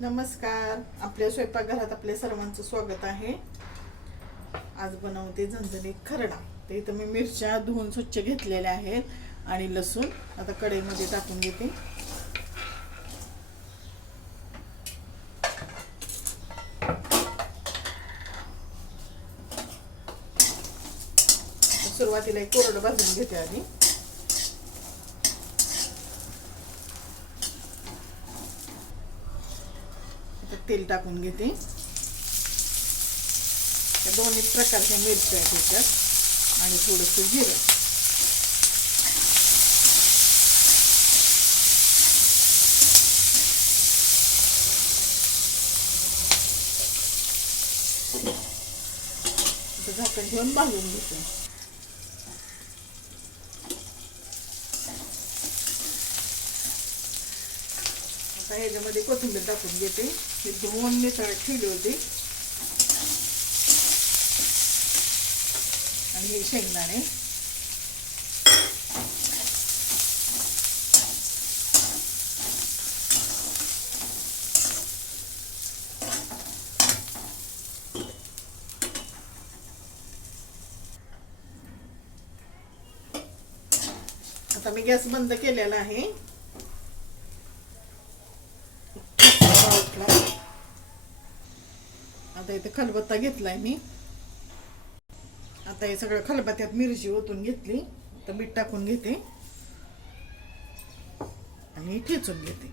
नमस्कार. आपल्या स्वयंपाकघरात आपल्या सर्वांचं स्वागत आहे. आज बनवते झणझणीत खरडा. तर इथं मी मिरच्या धुवून स्वच्छ घेतलेल्या आहेत आणि लसूण आता कढईमध्ये टाकून घेते. सुरुवातीला एक कोरडं भाजून घेते आधी. तेल टाकून घेते. दोन्ही प्रकारच्या मिरच्या आहेत त्याच्यात आणि थोडंसं जिरं. झाकण ठेवून भाजून घेते. आता ह्याच्यामध्ये कोथिंबीर टाकून घेते. ही धुवून नितळत ठेवली होती आणि हे शेंगदाणे. आता मी गॅस बंद केलेला आहे. आता इथे खलबत्ता घेतलाय मी. आता हे सगळं खलबत्त्यात मिरची ओतून घेतली. तर मीठ टाकून घेते आणि ठेचून घेते.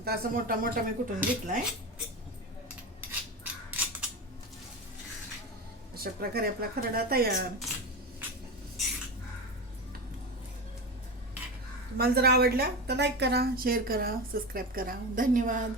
आता असं मोठा मोठा मी कुटून घेतलाय. अशा प्रकारे आपला खरडा तयार. तुम्हाला जर आवडला तर लाईक करा, शेअर करा, सबस्क्राईब करा. धन्यवाद.